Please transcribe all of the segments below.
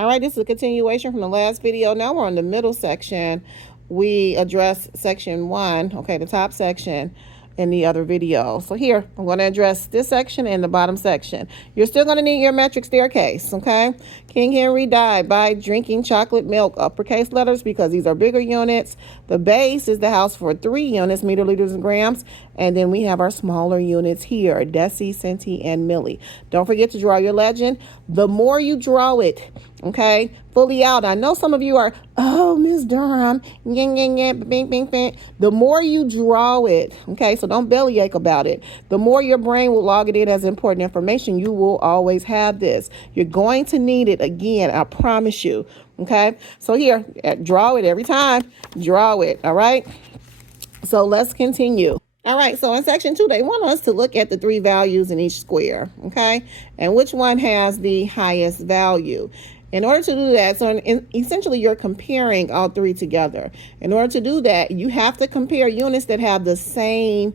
All right, this is a continuation from the last video. Now we're on the middle section. We address section 1, okay, the top section in the other video. So here, I'm going to address this section and the bottom section. You're still going to need your metric staircase, okay? King Henry died by drinking chocolate milk, uppercase letters, because these are bigger units. The base is the house for 3 units, meter, liters, and grams. And then we have our smaller units here, deci, centi, and milli. Don't forget to draw your legend. The more you draw it, okay, fully out. I know some of you are, oh, Miss Durham, bing, bing, bing. The more you draw it, okay, so don't bellyache about it. The more your brain will log it in as important information, you will always have this. You're going to need it again, I promise you, okay? So here, draw it every time. Draw it, all right? So let's continue. All right, so in section 2, they want us to look at the 3 values in each square, okay? And which one has the highest value. In order to do that, so essentially you're comparing all 3 together. In order to do that, you have to compare units that have the same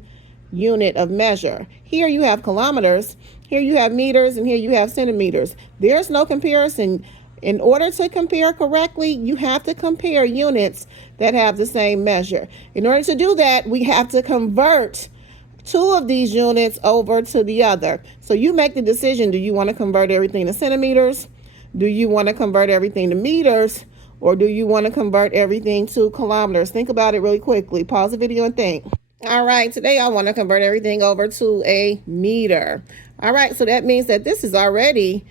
unit of measure. Here you have kilometers, here you have meters, and here you have centimeters. There's no comparison. In order to compare correctly, you have to compare units that have the same measure. In order to do that, we have to convert 2 of these units over to the other. So you make the decision, do you want to convert everything to centimeters? Do you want to convert everything to meters? Or do you want to convert everything to kilometers? Think about it really quickly. Pause the video and think. All right, today I want to convert everything over to a meter. All right, so that means that this is already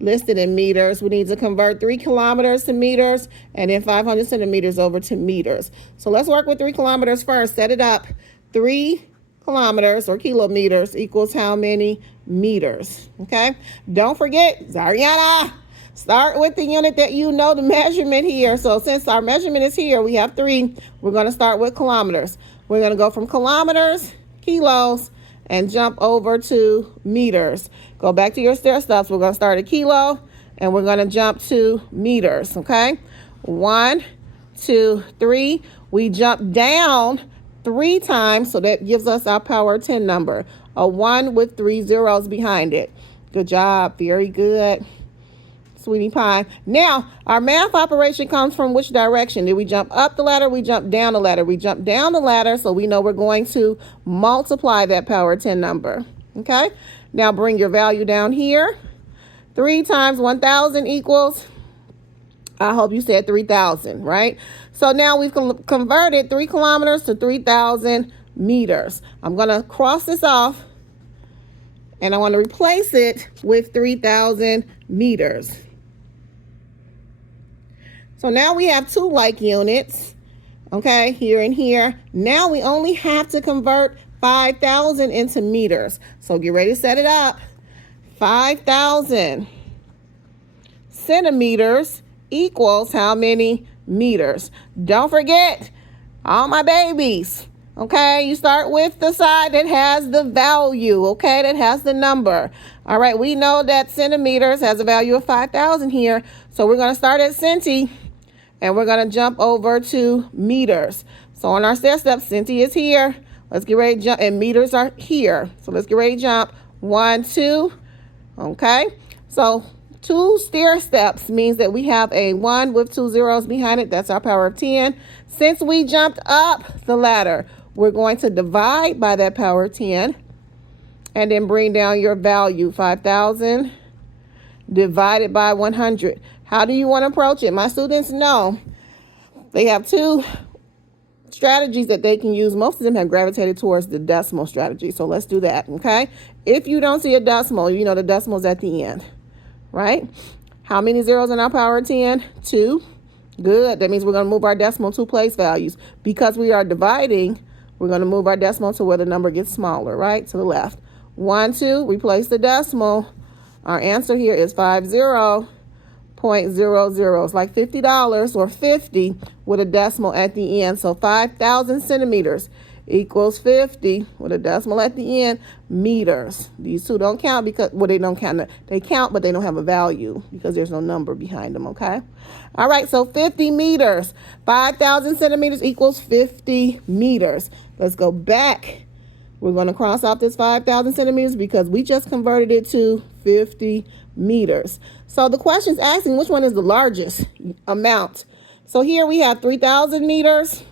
listed in meters. We need to convert 3 kilometers to meters and then 500 centimeters over to meters. So let's work with 3 kilometers first. Set it up. 3 kilometers or kilometers equals how many meters? Okay. Don't forget, Zariana, start with the unit that you know the measurement here. So since our measurement is here, we have 3. We're going to start with kilometers. We're going to go from kilometers, kilos, and jump over to meters. Go back to your stair steps. We're going to start at kilo and we're going to jump to meters, okay? 1, 2, 3. We jump down 3 times, so that gives us our power 10 number. A 1 with 3 zeros behind it. Good job. Very good, sweetie pie. Now, our math operation comes from which direction? Did we jump up the ladder? We jump down the ladder. We jump down the ladder, so we know we're going to multiply that power 10 number. Okay? Now bring your value down here. 3 times 1,000 equals, I hope you said 3,000, right? So now we've converted 3 kilometers to 3,000 meters. I'm going to cross this off, and I want to replace it with 3,000 meters. So now we have 2 like units, okay, here and here. Now we only have to convert 5,000 into meters. So get ready to set it up. 5,000 centimeters equals how many meters? Don't forget, all my babies, okay, you start with the side that has the value, okay, that has the number. All right, we know that centimeters has a value of 5,000 here. So we're going to start at centi. And we're going to jump over to meters. So on our stair steps, centi is here. Let's get ready to jump. And meters are here. So let's get ready to jump. 1, 2. Okay. So 2 stair steps means that we have a 1 with 2 zeros behind it. That's our power of 10. Since we jumped up the ladder, we're going to divide by that power of 10. And then bring down your value. 5,000 divided by 100. How do you want to approach it? My students know they have 2 strategies that they can use. Most of them have gravitated towards the decimal strategy. So let's do that, okay? If you don't see a decimal, you know the decimal's at the end, right? How many zeros in our power of 10? 2. Good. That means we're going to move our decimal 2 place values. Because we are dividing, we're going to move our decimal to where the number gets smaller, right? To the left. 1, 2, replace the decimal. Our answer here is 50.00. It's like $50 or 50 with a decimal at the end. So 5,000 centimeters equals 50 with a decimal at the end meters. These 2 don't count because, well, they don't count. They count, but they don't have a value because there's no number behind them, okay? All right, so 50 meters. 5,000 centimeters equals 50 meters. Let's go back. We're going to cross off this 5,000 centimeters because we just converted it to 50 meters. So the question is asking which one is the largest amount. So here we have 3,000 meters.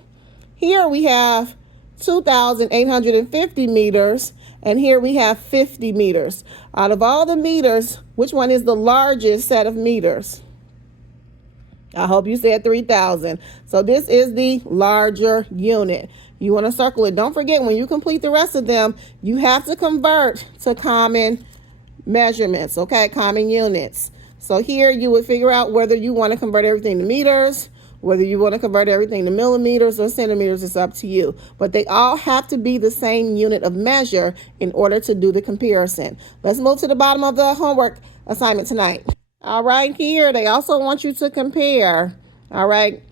Here we have 2,850 meters. And here we have 50 meters. Out of all the meters, which one is the largest set of meters? I hope you said 3,000. So this is the larger unit. You want to circle it. Don't forget, when you complete the rest of them, you have to convert to common measurements, okay? Common units. So here you would figure out whether you want to convert everything to meters, whether you want to convert everything to millimeters or centimeters. It's up to you. But they all have to be the same unit of measure in order to do the comparison. Let's move to the bottom of the homework assignment tonight. All right, here they also want you to compare. All right.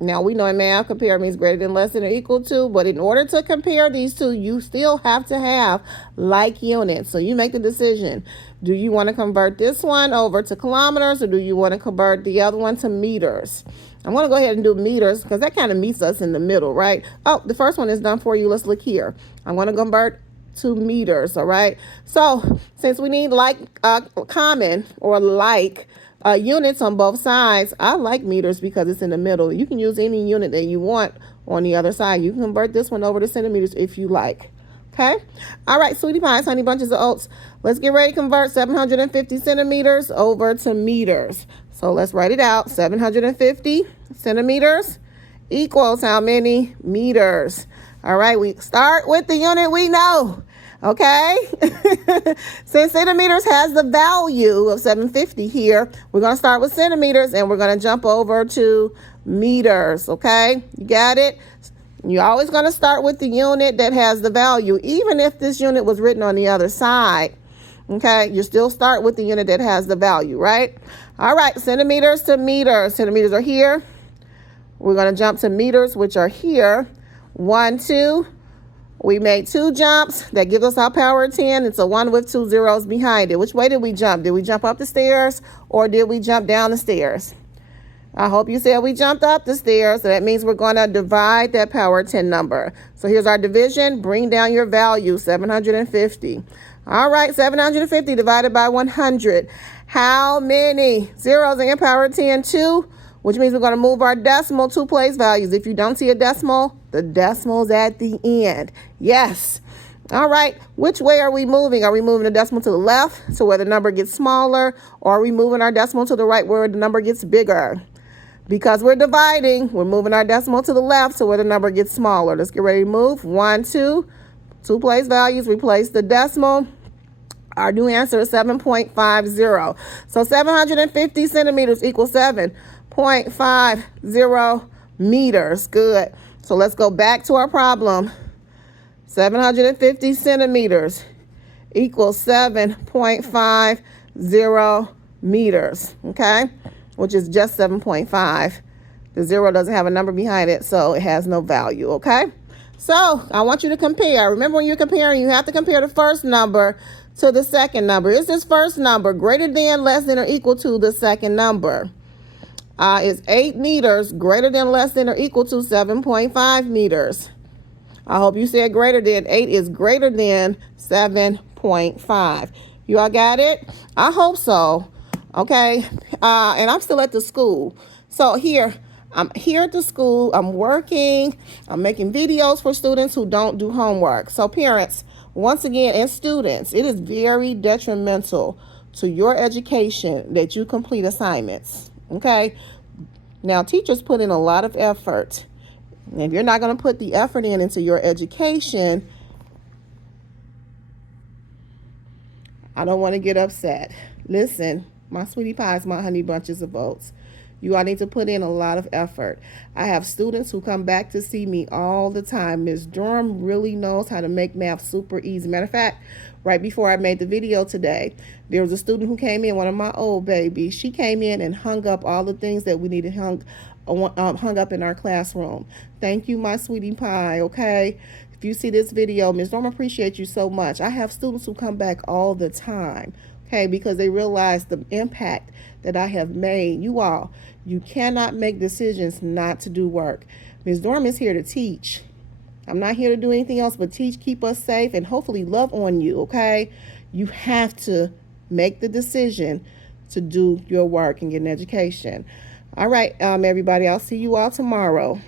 Now we know in math, compare means greater than, less than, or equal to. But in order to compare these two, you still have to have like units. So you make the decision. Do you want to convert this one over to kilometers, or do you want to convert the other one to meters? I'm going to go ahead and do meters because that kind of meets us in the middle, right? Oh, the first one is done for you. Let's look here. I'm going to convert to meters, all right? So since we need like common or like units on both sides, I like meters because it's in the middle. You can use any unit that you want on the other side. You can convert this one over to centimeters if you like. Okay. All right, sweetie pies, honey bunches of oats. Let's get ready to convert 750 centimeters over to meters. So let's write it out. 750 centimeters equals how many meters? All right, we start with the unit we know. Okay. Since centimeters has the value of 750 here, we're going to start with centimeters and we're going to jump over to meters. Okay. You got it? You're always going to start with the unit that has the value, even if this unit was written on the other side. Okay, you still start with the unit that has the value, right? All right, centimeters to meters. Centimeters are here. We're going to jump to meters, which are here. 1, 2. We made 2 jumps. That gives us our power of 10. It's a 1 with 2 zeros behind it. Which way did we jump? Did we jump up the stairs or did we jump down the stairs? I hope you said we jumped up the stairs. So that means we're going to divide that power of 10 number. So here's our division. Bring down your value, 750. All right, 750 divided by 100. How many zeros in power of 10? 2, which means we're going to move our decimal 2 place values. If you don't see a decimal, the decimal's at the end. Yes. All right, which way are we moving? Are we moving the decimal to the left to where the number gets smaller, or are we moving our decimal to the right where the number gets bigger? Because we're dividing, we're moving our decimal to the left to where the number gets smaller. Let's get ready to move. 1, 2, 2 place values, replace the decimal. Our new answer is 7.50. So 750 centimeters equals 7.50 meters. Good. So let's go back to our problem. 750 centimeters equals 7.50 meters. Okay? Which is just 7.5. The 0 doesn't have a number behind it, so it has no value, okay? So I want you to compare. Remember, when you're comparing, you have to compare the first number to the second number. Is this first number greater than, less than, or equal to the second number? Is 8 meters greater than, less than, or equal to 7.5 meters? I hope you said greater than. 8 is greater than 7.5. You all got it? I hope so. Okay, and I'm still at the school. So I'm here at the school. I'm working. I'm making videos for students who don't do homework. So parents, once again, and students, it is very detrimental to your education that you complete assignments. Okay, now teachers put in a lot of effort. And if you're not going to put the effort into your education, I don't want to get upset. Listen. My sweetie pies, my honey bunches of oats. You all need to put in a lot of effort. I have students who come back to see me all the time. Ms. Durham really knows how to make math super easy. Matter of fact, right before I made the video today, there was a student who came in, one of my old babies. She came in and hung up all the things that we needed hung up in our classroom. Thank you, my sweetie pie, okay? If you see this video, Ms. Durham, appreciate you so much. I have students who come back all the time. Okay, because they realize the impact that I have made. You all, you cannot make decisions not to do work. Ms. Durham is here to teach. I'm not here to do anything else but teach, keep us safe, and hopefully love on you, okay? You have to make the decision to do your work and get an education. All right, everybody, I'll see you all tomorrow.